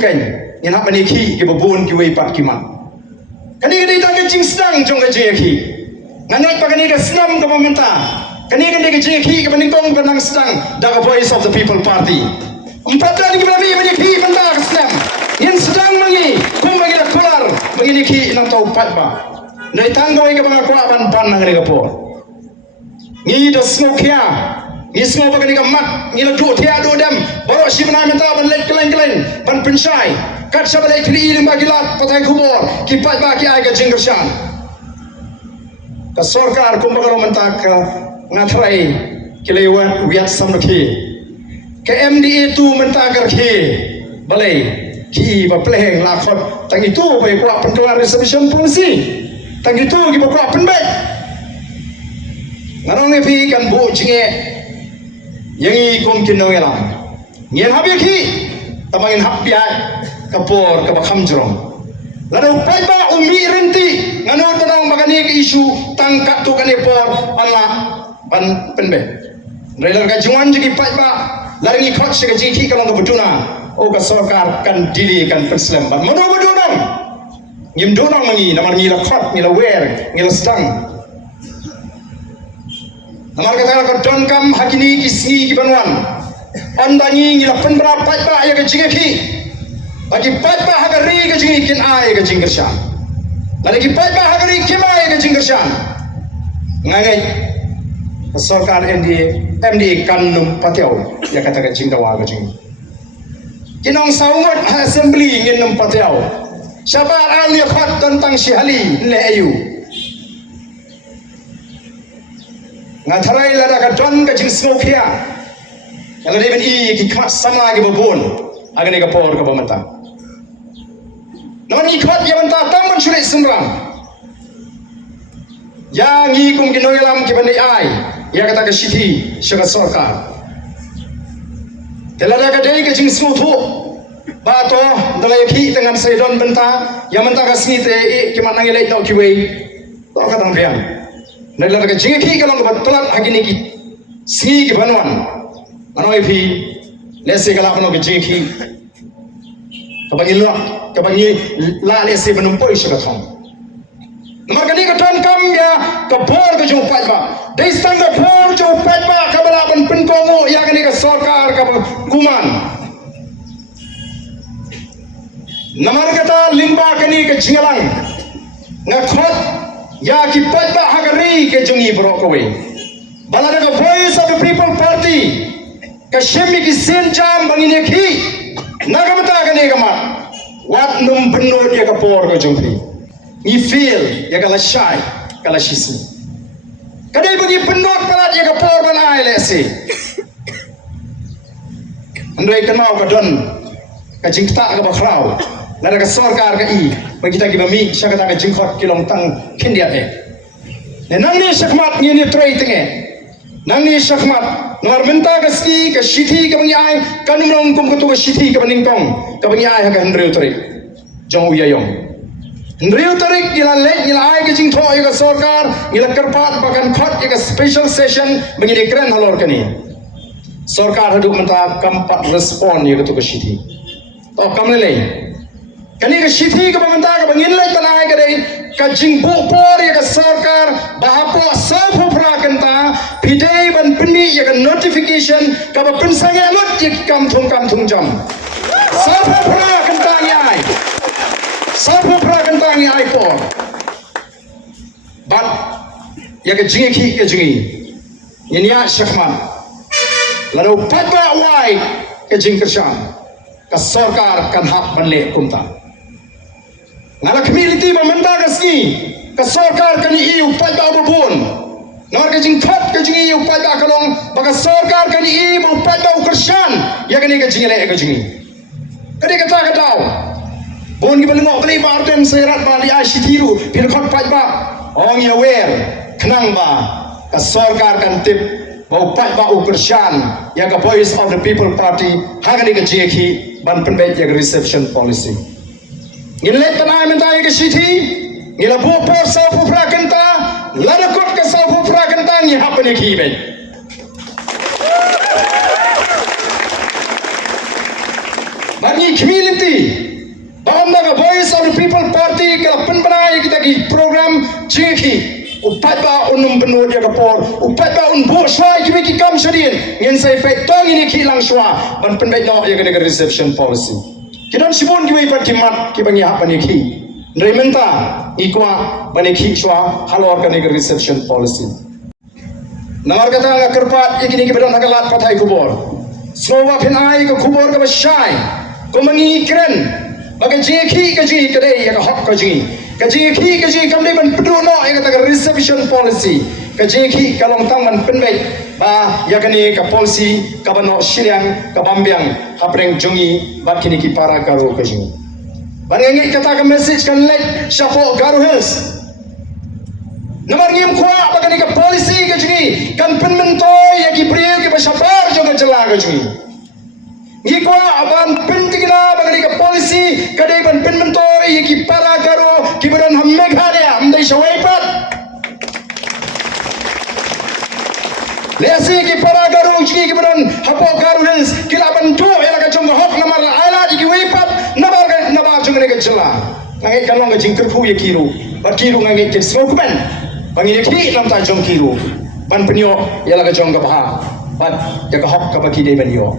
kan yang hak maniki ke babun ke wei pak kimat kani kani tak ke jing sedang jong ke jing ki nganai pa kani ke senam ke pemerintah kani kani ke jing ki ke peningkong penang sedang da voice of the people party empat dan ke berani maniki mentah ke senam yang sedang mangi kum bagi dak kelar maniki nak tahu pat ba nai tanggoi ke bang aku ban ban nang ke por ni do smokia ni semua bagi ke mat ni la du thia du dam baru si bana mentah ban lek keleng ban pensai kat sabalai kri lim bagi lat patai kubur ki pat ba ki ai ke jing kershan ka sarkar kum bagi mentah ke ngatrai ke lewat wiat samlaki ke MDA tu mentah ke balai ki ba pleheng lakot tang itu bai kuat penkelar reservation policy tang itu ki ba kuat penbet ngarong epi kan bu jinge yang ikom kinong elam ngien habia ki tamangin habia kapor ka bakham jrong lalu pai ba umi renti ngano tanong magani ke isu tangkat tu kan epor Allah ban penbet relar ka juan jigi pai ba laringi khot se ji ki kalong betuna o ka sarkar kan dili kan perslam ban modo dong ngim donong mangi namar ngi la khot ngi la wer ngi la stang namar kata ka don kam hakini kisni ki banwan andangi ngi la penbra pai ba ya ka jingi ki bagi pai ba ha ri ka jingi kin ai ka jingersha lagi pai ba ha ri kimai ka jingersha ngai sarkar MD kan num patiau ya kata ka jingdawa ka jing kinong saungot assembly ngin num patiau syabar al ya khat tentang syihali le ayu ngatharai la ka don ka jing smokia ala de ben I ki khat sama ki babon agane ka por ka bamata non I khat ya banta tamban sure sumram ya ngi kum kinoyalam ki bani ai ya kata ke siti syara sarkar telada ka dei ke jing smutu ba to dalai ki dengan saidon benta ya menta ka snite ki manang ilai tau ki wei to ka tang pian nelada ka jing ki kalong ka telat agini ki sni ki banwan manoi phi lese kala kono ke jing ki ka bangi lo ka bangi la lese banum poi syara thong namar kani ka ton kam ya ka bor ka jo pai ba dei sang ka bor jo pai ba ka bala ban pin ko mo ya kani ka sarkar ka kuman namar kata lingba kani ka jingalang ngakhot ya ki pai ba ha ka ri ke jungi bro ko we bala ka voice of the people party ka shemi ki sen jam bangine ki nagamata kani ka mat wat num benno dia ka por ka jongri ni feel ya kala shy kala shisi kadai bagi penot palat ya ka por ban ai lesi andai kenau ka don ka jingta ka bakrau lara ka sarkar ka I bagi ta ki bami syakata ka jingkhot kilong tang kindia ne nang ni sakmat ni ni trei tenge nang ni sakmat ngar menta ka ski ka shithi ka bangi ai kanumrong kum ku ka shithi ka baningtong ka bangi ai ha ka hendreu trei jong uyayong Ndriu tarik ila lek ila ai ke jing tho ika sarkar ila karpat bakan khat ika special session bagi dekran halor kani sarkar hadu menta kampat respond ya to ka shithi to kamle le kani ka shithi ka menta ka bangin lai tanai ka dei ka jing bu por ya ka sarkar bahapo sab phra kanta pidei ban pini ya ka notification ka ba pinsang ya lut ya kam thung jam sab phra kanta ai sapu prakantang ni aipor but ya ke jingi ki ke jingi nya syakman lalu patba wai ke jing kershan ka sarkar kan hak banle kumta ngala community mementa ka ski ka sarkar kan I patba babun nor ke jing khat ke jingi patba kalong baka sarkar kan I patba kershan ya ke ni ke jingi le ke jingi kadi kata katau bon ki belengok beli barten serat bali ashitiru pil khot pai ba ong ya wer khnang ba ka sarkar kan tip bau pai ba ukershan ya ka voice of the people party hagani ka jeki ban penbet ya reception policy ngile tanai mentai ka shithi ngila bu por sa pu prakanta lana kot ka sa pu prakanta ni hapne ki be bangi community baham naga voice of the people party kala penbanai kita ki program jiki upat ba unum penod ya kapor upat ba un bo sai ki kam shadin ngin sai fe tong ini ki lang shwa ban penbai no ya kena reception policy kidan sibon ki pat ki mat ki bangi hap ni ki Rementa ikwa bani khishwa halor kani reception policy. Namar kata nga kerpat ikini kibadan hakalat pathai kubor. Sowa phenai ka kubor ka basai. Ko mangi kren baga jekhi ka ji kadai ya hok ka ji. Ka jekhi ka ji kamdai ban pedrono ya kata reception policy. Ka jekhi ka long tang man penbai ba ya kani ka policy ka bano shiliang ka bambiang hapreng jungi bakini ki para karo ka ji. Barangay kata ka message kan let shapo garu hills. Namar ngim kwa bagani ka policy ka jungi kan penmentoy ya ki priyo ki bashapar jo ka jala ka jungi. Ngi kwa aban pentigna bagani ka policy ka dai ban penmentoy ya ki para garu ki baran ham meghalaya ham dai shawai pat. Lesi ki para garu jungi ki baran hapo garu hills kilaban do ya ka junga hok namar ala ki wipat nabar ngai ka jala ngai kalong ka jingkar khu ye kiru ba kiru ngai ke smoke ban bangi ki nam ta jong kiru ban penyo ya la ka jong ka ba ya ka hok ka ba ki de ban yo